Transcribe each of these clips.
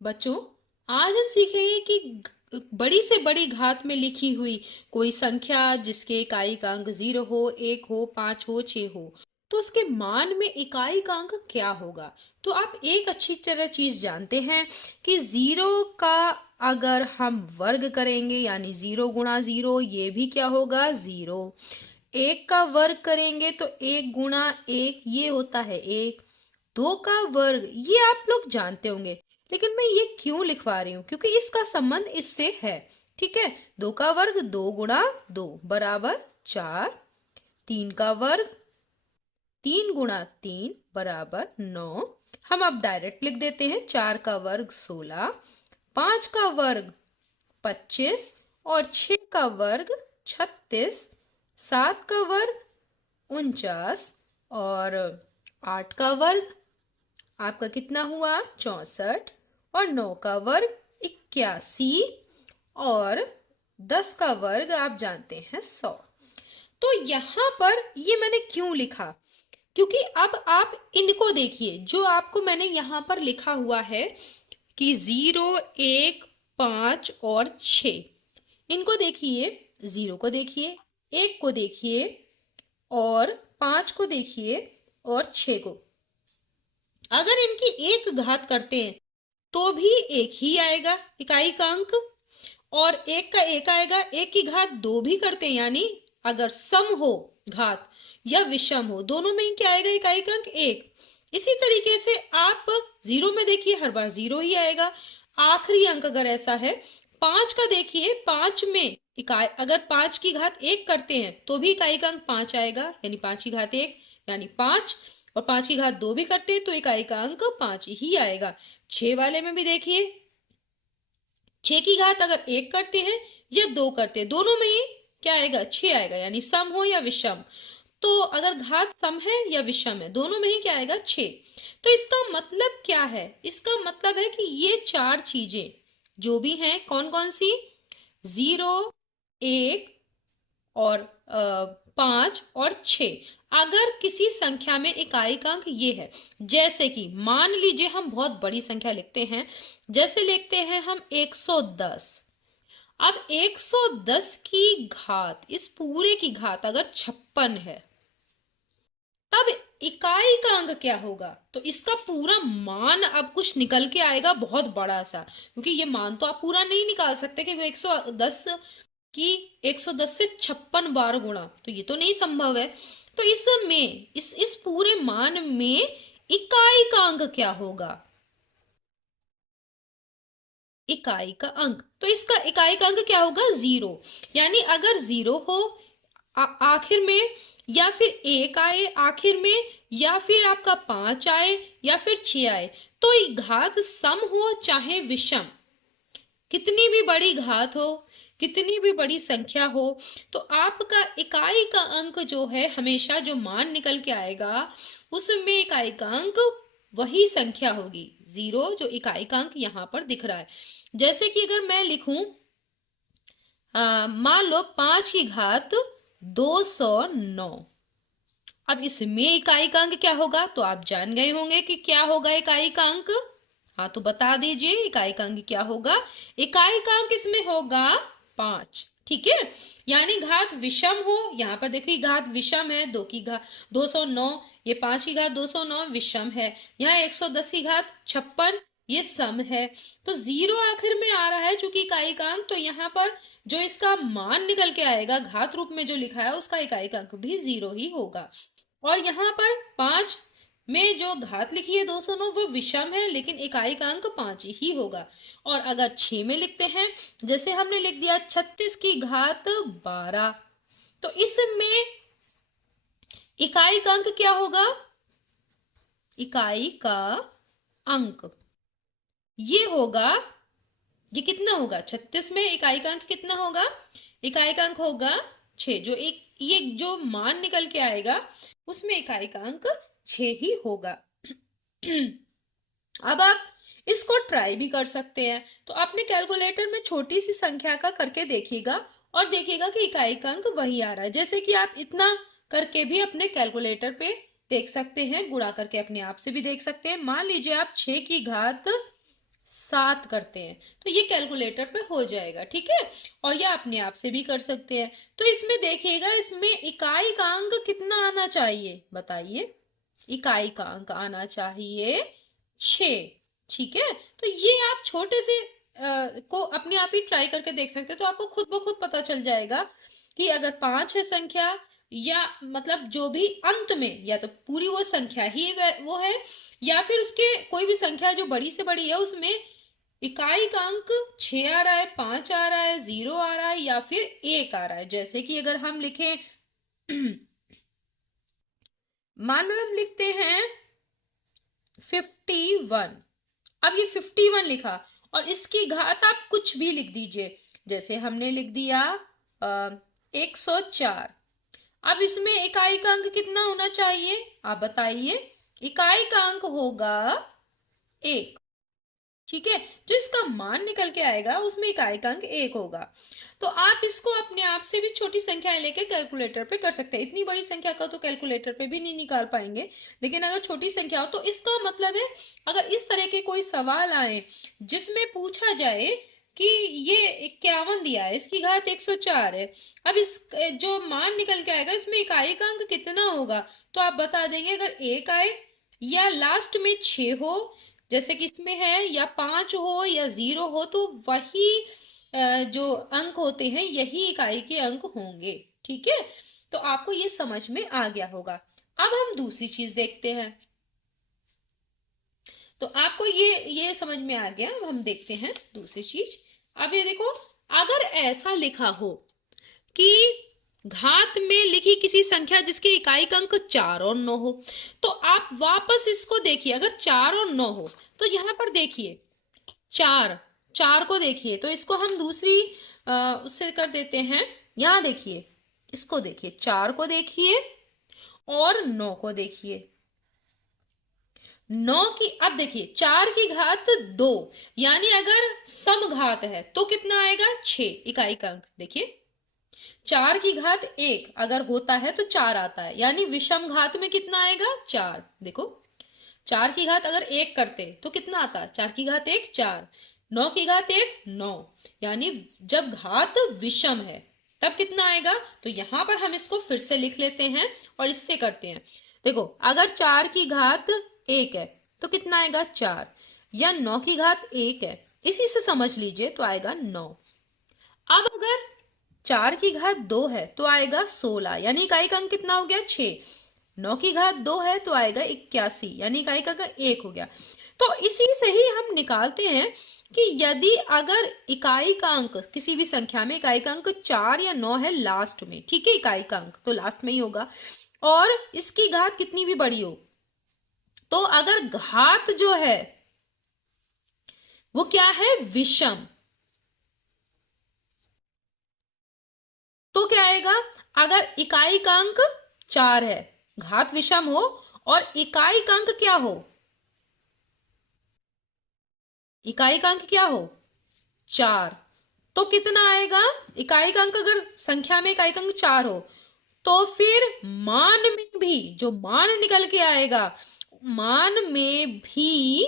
बच्चों, आज हम सीखेंगे कि बड़ी से बड़ी घात में लिखी हुई कोई संख्या जिसके इकाई का अंक 0 हो, 1 हो, 5 हो, 6 हो, तो उसके मान में इकाई का अंक क्या होगा। तो आप एक अच्छी तरह चीज जानते हैं कि 0 का अगर हम वर्ग करेंगे यानी 0 गुणा 0, ये भी क्या होगा, 0। 1 का वर्ग करेंगे तो 1 गुणा 1 ये होता है 1। 2 का वर्ग ये आप लोग जानते होंगे, लेकिन मैं ये क्यों लिखवा रही हूँ, क्योंकि इसका संबंध इससे है। ठीक है, 2 का वर्ग 2 गुणा 2 बराबर 4। 3 का वर्ग 3 गुणा 3 बराबर 9। हम अब डायरेक्ट लिख देते हैं, 4 का वर्ग 16, 5 का वर्ग 25 और 6 का वर्ग 36, 7 का वर्ग 49 और 8 का वर्ग आपका कितना हुआ, 64 और 9 का वर्ग 81 और 10 का वर्ग आप जानते हैं 100। तो यहां पर ये मैंने क्यों लिखा, क्योंकि अब आप इनको देखिए, जो आपको मैंने यहां पर लिखा हुआ है कि 0, 1, 5 और 6, इनको देखिए, 0 को देखिए, 1 को देखिए और 5 को देखिए और 6 को। अगर इनकी एक घात करते हैं तो भी एक ही आएगा इकाई का अंक, और एक का एक आएगा। एक की घात 2 भी करते हैं, यानी अगर सम हो घात या विषम हो, दोनों में ही क्या आएगा, इकाई का अंक 1। इसी तरीके से आप 0 में देखिए, हर बार 0 ही आएगा। आखिरी अंक अगर ऐसा है, 5 का देखिए, 5 में इकाई अगर 5 की घात 1 करते हैं तो भी इकाई का अंक 5 आएगा, यानी 5 की घात 1 यानी 5, और 5 की घात 2 भी करते हैं तो इकाई का अंक 5 ही आएगा। 6 वाले में भी देखिए, 6 की घात अगर 1 करते हैं या 2 करते हैं, दोनों में ही क्या आएगा, 6 आएगा, यानी सम हो या विषम। तो अगर घात सम है या विषम है, दोनों में ही क्या आएगा, 6। तो इसका मतलब क्या है, इसका मतलब है कि ये चार चीजें जो भी हैं, कौन कौन सी, 0, 1 और 5 और 6, अगर किसी संख्या में इकाई का अंक ये है, जैसे कि मान लीजिए हम बहुत बड़ी संख्या लिखते हैं, जैसे लिखते हैं हम 110। अब 110 की घात, इस पूरे की घात अगर 56 है, तब इकाई का अंक क्या होगा। तो इसका पूरा मान अब कुछ निकल के आएगा बहुत बड़ा सा, क्योंकि ये मान तो आप पूरा नहीं निकाल सकते, क्योंकि 110 की 110 से 56 बार गुणा, तो ये तो नहीं संभव है। तो इसमें इस पूरे मान में इकाई का अंक क्या होगा, इकाई का अंक, तो इसका इकाई का अंक क्या होगा, 0। यानी अगर 0 हो आखिर में, या फिर 1 आए आखिर में, या फिर आपका 5 आए, या फिर 6 आए, तो घात सम हो चाहे विषम, कितनी भी बड़ी घात हो, कितनी भी बड़ी संख्या हो, तो आपका इकाई का अंक जो है, हमेशा जो मान निकल के आएगा उसमें इकाई का अंक वही संख्या होगी, 0, जो इकाई का अंक यहां पर दिख रहा है। जैसे कि अगर मैं लिखूं, मान लो 5 की घात 209, अब इसमें इकाई का अंक क्या होगा, तो आप जान गए होंगे कि क्या होगा इकाई का अंक। हाँ, तो बता दीजिए इकाई का अंक क्या होगा। इकाई का अंक इसमें होगा 5। ठीक है, यानी घात विषम हो, यहां पर देखिए घात विषम है, 2 की घात 209, ये 5 की घात 209 विषम है, यहाँ 110 की घात 56 ये सम है। तो 0 आखिर में आ रहा है चूंकि इकाई का अंक, तो यहाँ पर जो इसका मान निकल के आएगा घात रूप में जो लिखा है, उसका इकाई का अंक भी 0 ही होगा। और यहाँ पर 5 में जो घात लिखी है 209 वो विषम है, लेकिन इकाई का अंक 5 ही होगा। और अगर 6 में लिखते हैं, जैसे हमने लिख दिया 36 की घात 12, तो इसमें इकाई का अंक क्या होगा, इकाई का अंक ये होगा, ये कितना होगा, 36 में इकाई का अंक कितना होगा, इकाई का अंक होगा 6। जो एक ये जो मान निकल के आएगा उसमें इकाई का अंक 6 ही होगा। अब आप इसको ट्राई भी कर सकते हैं, तो अपने कैलकुलेटर में छोटी सी संख्या का करके देखिएगा और देखिएगा कि इकाई का अंक वही आ रहा है। जैसे कि आप इतना करके भी अपने कैलकुलेटर पे देख सकते हैं, गुणा करके अपने आप से भी देख सकते हैं। मान लीजिए आप 6 की घात 7 करते हैं, तो ये कैलकुलेटर पे हो जाएगा, ठीक है। और ये अपने आप से भी कर सकते हैं। तो इसमें देखिएगा, इसमें इकाई का अंक कितना आना चाहिए, बताइए। इकाई का अंक आना चाहिए 6, ठीक है। तो ये आप छोटे से को अपने आप ही ट्राई करके देख सकते हैं, तो आपको खुद ब खुद पता चल जाएगा कि अगर 5 है संख्या, या मतलब जो भी अंत में, या तो पूरी वो संख्या ही वो है, या फिर उसके कोई भी संख्या जो बड़ी से बड़ी है उसमें इकाई का अंक 6 आ रहा है, 5 आ रहा है, 0 आ रहा है, या फिर 1 आ रहा है। जैसे कि अगर हम लिखें मान लो हम लिखते हैं 51। अब ये 51 लिखा, और इसकी घात आप कुछ भी लिख दीजिए। जैसे हमने लिख दिया 104। अब इसमें इकाई का अंक कितना होना चाहिए, आप बताइए। इकाई का अंक होगा 1, ठीक है। जो इसका मान निकल के आएगा उसमें इकाई का अंक 1 होगा। तो आप इसको अपने आप से भी छोटी संख्याएं लेके कैलकुलेटर पे कर सकते हैं। इतनी बड़ी संख्या का तो कैलकुलेटर पे भी नहीं निकाल पाएंगे, लेकिन अगर छोटी संख्या हो तो इसका मतलब है, अगर इस तरह के कोई सवाल आए जिसमें पूछा जाए कि ये 51 दिया है, इसकी घात 104 है, अब इस जो मान निकल के आएगा इसमें इकाई का अंक कितना होगा, तो आप बता देंगे। अगर 1 आए, या लास्ट में 6 हो जैसे कि इसमें है, या 5 हो, या 0 हो, तो वही जो अंक होते हैं यही इकाई के अंक होंगे, ठीक है। तो आपको ये समझ में आ गया होगा। अब हम दूसरी चीज देखते हैं। तो आपको ये समझ में आ गया। अब हम देखते हैं दूसरी चीज। अब ये देखो, अगर ऐसा लिखा हो कि घात में लिखी किसी संख्या जिसकी इकाई का अंक 4 और 9 हो, तो आप वापस इसको देखिए। अगर 4 और 9 हो तो यहां पर देखिए, 4 को देखिए, तो इसको हम दूसरी उससे कर देते हैं। यहां देखिए, इसको देखिए, 4 को देखिए और 9 को देखिए। 9 की, अब देखिए 4 की घात 2, यानी अगर समघात है तो कितना आएगा, 6 इकाई का अंक। देखिए 4 की घात 1 अगर होता है तो 4 आता है, यानी विषम घात में कितना आएगा, 4। देखो 4 की घात अगर 1 करते तो कितना आता, 4 की घात 1 4, 9 की घात 1 9, यानी जब घात विषम है तब कितना आएगा। तो यहां पर हम इसको फिर से लिख लेते हैं और इससे करते हैं। देखो अगर 4 की घात 1 है तो कितना आएगा, 4, या 9 की घात 1 है, इसी से समझ लीजिए, तो आएगा 9। अब अगर 4 की घात 2 है तो आएगा 16, यानी इकाई का अंक कितना हो गया, 6। 9 की घात 2 है तो आएगा 81, यानी इकाई का अंक 1 हो गया। तो इसी से ही हम निकालते हैं कि यदि अगर इकाई का अंक किसी भी संख्या में इकाई का अंक 4 या 9 है लास्ट में, ठीक है, इकाई का अंक तो लास्ट में ही होगा, और इसकी घात कितनी भी बड़ी हो, तो अगर घात जो है वो क्या है, विषम, तो क्या आएगा। अगर इकाई का अंक 4 है, घात विषम हो, और इकाई का अंक क्या हो, इकाई का अंक क्या हो, 4, तो कितना आएगा। इकाई का अंक अगर संख्या में इकाई का अंक 4 हो तो फिर मान में भी जो मान निकल के आएगा, मान में भी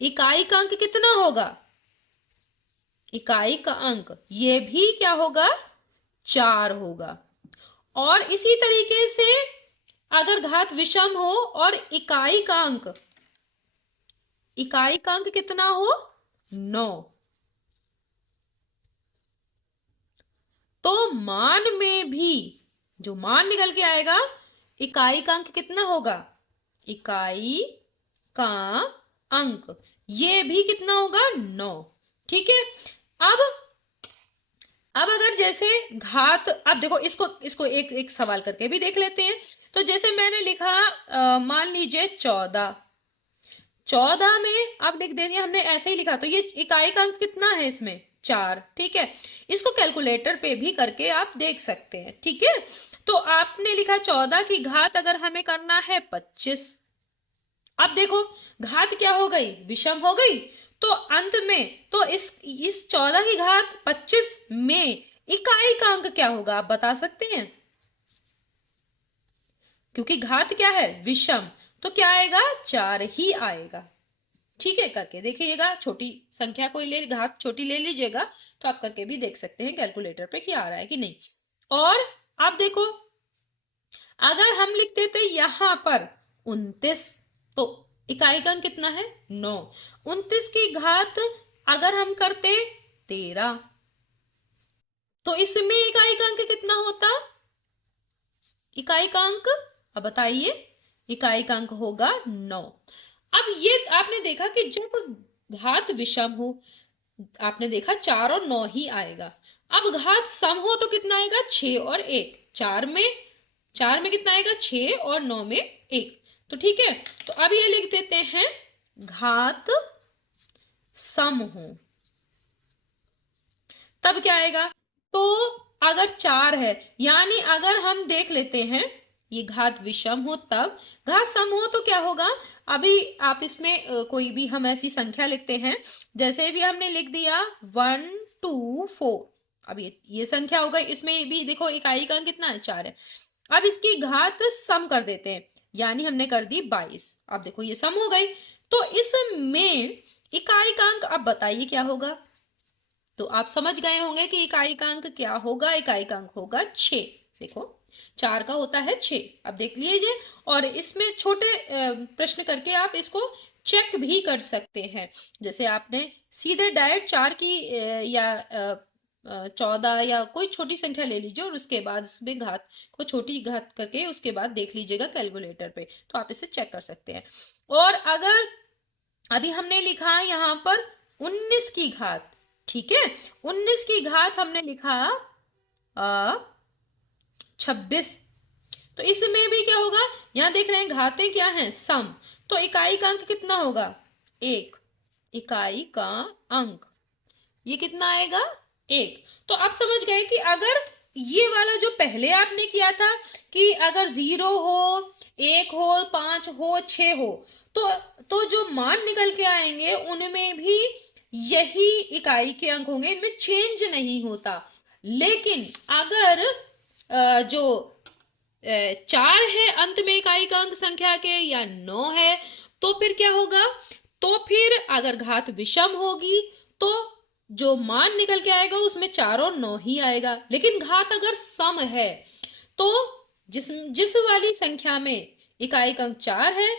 इकाई का अंक कितना होगा, इकाई का अंक ये भी क्या होगा, 4 होगा। और इसी तरीके से अगर घात विषम हो और इकाई का अंक कितना हो, 9, तो मान में भी जो मान निकल के आएगा, इकाई का अंक कितना होगा, इकाई का अंक ये भी कितना होगा, 9, ठीक है। अब अगर जैसे घात, अब देखो इसको इसको एक एक सवाल करके भी देख लेते हैं। तो जैसे मैंने लिखा मान लीजिए 14, 14 में अब लिख देंगे हमने, ऐसे ही लिखा, तो ये इकाई का अंक कितना है इसमें, 4, ठीक है। इसको कैलकुलेटर पे भी करके आप देख सकते हैं, ठीक है। तो आपने लिखा 14 की घात अगर हमें करना है 25। अब देखो घात क्या हो गई, विषम हो गई, तो अंत में तो इस 14 की घात 25 में इकाई का अंक क्या होगा, आप बता सकते हैं। क्योंकि घात क्या है, विषम, तो क्या आएगा, 4 ही आएगा, ठीक है, करके देखिएगा। छोटी संख्या कोई ले, घात छोटी ले लीजिएगा, तो आप करके भी देख सकते हैं कैलकुलेटर पे क्या आ रहा है कि नहीं। और आप देखो, अगर हम लिख देते यहां पर 29, तो इकाई का अंक कितना है 9। 29 की घात अगर हम करते 13, तो इसमें इकाई का अंक कितना होता? इकाई का अंक, अब बताइए, इकाई का अंक होगा 9। अब ये आपने देखा कि जब घात विषम हो, आपने देखा 4 और 9 ही आएगा। अब घात सम हो तो कितना आएगा? 6 और 1। 4 में कितना आएगा? 6 और 9 में 1। तो ठीक है, तो अब ये लिख देते हैं घात सम हो, तब क्या आएगा? तो अगर 4 है, यानी अगर हम देख लेते हैं ये घात विषम हो तब, घात सम हो तो क्या होगा? अभी आप इसमें कोई भी हम ऐसी संख्या लिखते हैं, जैसे भी हमने लिख दिया 1 2 4, अब ये संख्या हो गई। इसमें भी देखो इकाई का अंक कितना है? 4 है। अब इसकी घात सम कर देते हैं, यानी हमने कर दी 22। अब देखो ये सम हो गई, तो इसमें इकाई का अंक अब बताइए क्या होगा? तो आप समझ गए होंगे कि इकाई का अंक क्या होगा। इकाई का अंक होगा 6। देखो 4 का होता है 6। अब देख लीजिए, और इसमें छोटे प्रश्न करके आप इसको चेक भी कर सकते हैं। जैसे आपने सीधे डायरेक्ट 4 की या 14 या कोई छोटी संख्या ले लीजिए, और उसके बाद उसमें घात को छोटी घात करके उसके बाद देख लीजिएगा कैलकुलेटर पे, तो आप इसे चेक कर सकते हैं। और अगर अभी हमने लिखा यहाँ पर 19 की घात, ठीक है, 19 की घात हमने लिखा 26, तो इसमें भी क्या होगा? यहां देख रहे हैं घातें क्या हैं? सम। तो इकाई का अंक कितना होगा? 1। इकाई का अंक ये कितना आएगा? 1। तो आप समझ गए कि अगर ये वाला जो पहले आपने किया था कि अगर 0 हो, 1 हो, 5 हो, 6 हो, तो जो मान निकल के आएंगे उनमें भी यही इकाई के अंक होंगे, इनमें चेंज नहीं होता। लेकिन अगर जो 4 है अंत में इकाई का अंक संख्या के, या 9 है, तो फिर क्या होगा? तो फिर अगर घात विषम होगी तो जो मान निकल के आएगा उसमें 4 और 9 ही आएगा। लेकिन घात अगर सम है तो जिस वाली संख्या में इकाई का अंक 4 है,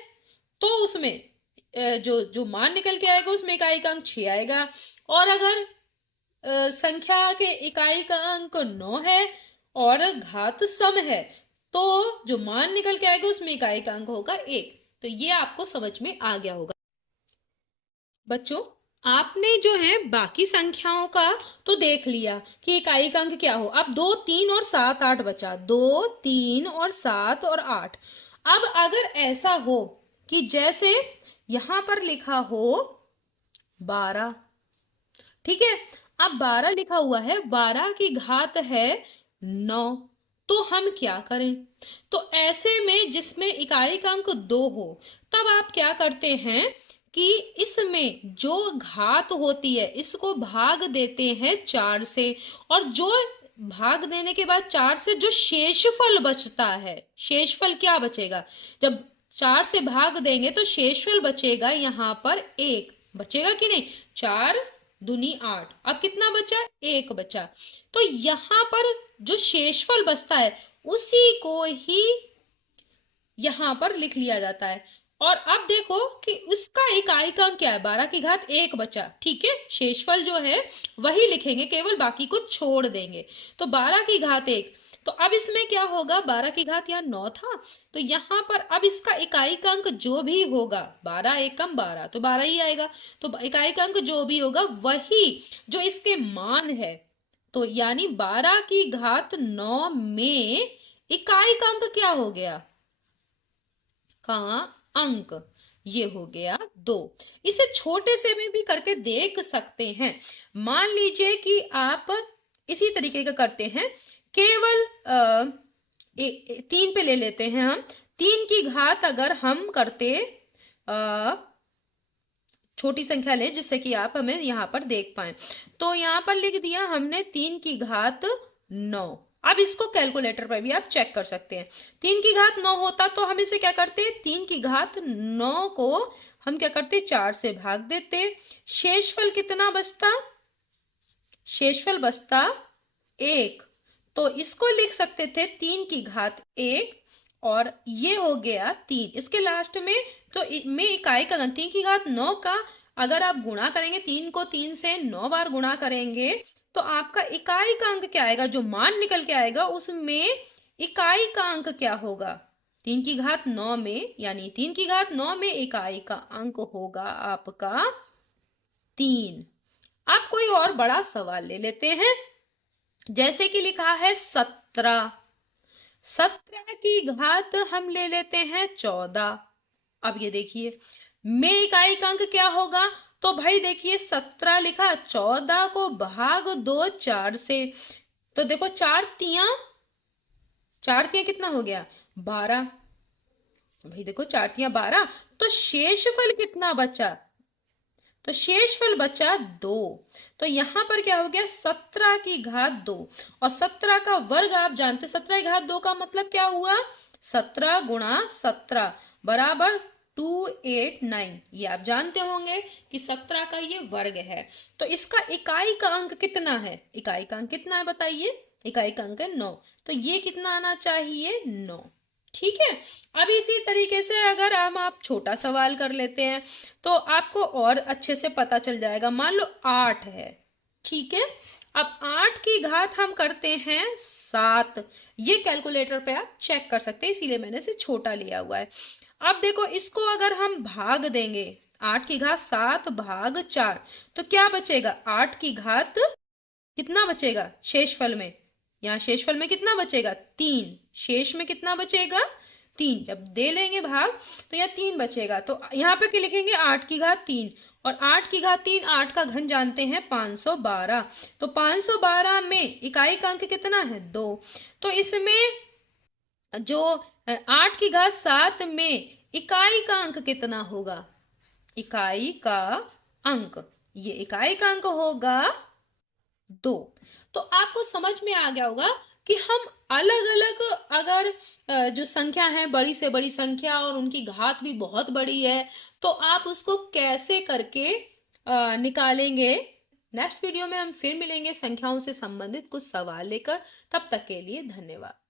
तो उसमें जो मान निकल के आएगा उसमें इकाई का अंक 6 आएगा। और अगर संख्या के इकाई का अंक 9 है और घात सम है, तो जो मान निकल के आएगा उसमें इकाई का अंक होगा 1। तो ये आपको समझ में आ गया होगा। बच्चों, आपने जो है बाकी संख्याओं का तो देख लिया कि इकाई का अंक क्या हो। अब 2 3 और 7 8 बचा। 2 3 और 7 और 8। अब अगर ऐसा हो कि जैसे यहां पर लिखा हो 12, ठीक है, अब 12 लिखा हुआ है, 12 की घात है 9, तो हम क्या करें? तो ऐसे में जिसमें इकाई का अंक 2 हो, तब आप क्या करते हैं कि इसमें जो घात होती है इसको भाग देते हैं 4 से, और जो भाग देने के बाद 4 से जो शेषफल बचता है, शेषफल क्या बचेगा? जब 4 से भाग देंगे तो शेषफल बचेगा, यहां पर 1 बचेगा कि नहीं? 4 दूनी 8। अब कितना बचा? 1 बचा। तो यहां पर जो शेषफल बचता है उसी को ही यहां पर लिख लिया जाता है। और अब देखो कि उसका इकाई का अंक क्या है? 12 की घात 1 बचा, ठीक है, शेषफल जो है वही लिखेंगे, केवल बाकी को छोड़ देंगे। तो 12 की घात 1, तो अब इसमें क्या होगा? 12 की घात यहाँ 9 था, तो यहां पर अब इसका इकाई का अंक जो भी होगा, 12 1 कम 12, तो 12 ही आएगा। तो इकाई का अंक जो भी होगा वही जो इसके मान है। तो यानी 12 की घात 9 में इकाई का अंक क्या हो गया? का अंक ये हो गया 2। इसे छोटे से में भी करके देख सकते हैं। मान लीजिए कि आप इसी तरीके का करते हैं, केवल 3 पे ले लेते हैं हम। 3 की घात अगर हम करते छोटी संख्या ले, जिससे कि आप हमें यहाँ पर देख पाए, तो यहाँ पर लिख दिया हमने 3 की घात 9। अब इसको कैलकुलेटर पर भी आप चेक कर सकते हैं। 3 की घात 9 होता तो हम इसे क्या करते? 3 की घात 9 को हम क्या करते, 4 से भाग देते। शेषफल कितना बचता, शेषफल बचता 1। तो इसको लिख सकते थे 3 की घात 1, और ये हो गया 3 इसके लास्ट में। तो में इकाई का 3 की घात 9 का अगर आप गुणा करेंगे, 3 को 3 से 9 बार गुणा करेंगे, तो आपका इकाई का अंक क्या आएगा, जो मान निकल के आएगा उसमें इकाई का अंक क्या होगा, 3 की घात 9 में, यानी 3 की घात 9 में इकाई का अंक होगा आपका 3। अब कोई और बड़ा सवाल ले लेते हैं, जैसे कि लिखा है 17, 17 की घात हम ले लेते हैं 14। अब ये देखिए में इकाई का अंक क्या होगा, तो भाई देखिए 17 लिखा, 14 को भाग दो 4 से, तो देखो 4 तिया कितना हो गया, 12। भाई देखो 4 तिया 12, तो शेषफल कितना बचा, तो शेषफल बचा 2। तो यहां पर क्या हो गया, 17 की घात 2, और 17 का वर्ग आप जानते, 17 की घात 2 का मतलब क्या हुआ, 17 गुणा 17 बराबर 289। ये आप जानते होंगे कि 17 का ये वर्ग है। तो इसका इकाई का अंक कितना है, इकाई का अंक कितना है बताइए, इकाई का अंक है 9। तो ये कितना आना चाहिए, 9। ठीक है। अब इसी तरीके से अगर आप छोटा सवाल कर लेते हैं तो आपको और अच्छे से पता चल जाएगा। मान लो 8 है, ठीक है। अब 8 की घात हम करते हैं 7। ये कैलकुलेटर पे आप चेक कर सकते हैं, इसीलिए मैंने इसे छोटा लिया हुआ है। अब देखो इसको अगर हम भाग देंगे, 8 की घात 7 भाग 4, तो क्या बचेगा, 8 की घात कितना बचेगा शेषफल में, यहाँ शेषफल में कितना बचेगा, 3। शेष में कितना बचेगा, 3। जब दे लेंगे भाग तो यहाँ 3 बचेगा। तो यहाँ पे क्या लिखेंगे, 8 की घात 3, और 8 की घात 3, 8 का घन जानते हैं 512। तो 512 में इकाई का अंक कितना है, 2। तो इसमें जो 8 की घात 7 में इकाई का अंक कितना होगा, इकाई का अंक, ये इकाई का अंक होगा 2। तो आपको समझ में आ गया होगा कि हम अलग अलग अगर जो संख्या है, बड़ी से बड़ी संख्या और उनकी घात भी बहुत बड़ी है, तो आप उसको कैसे करके निकालेंगे। नेक्स्ट वीडियो में हम फिर मिलेंगे संख्याओं से संबंधित कुछ सवाल लेकर। तब तक के लिए धन्यवाद।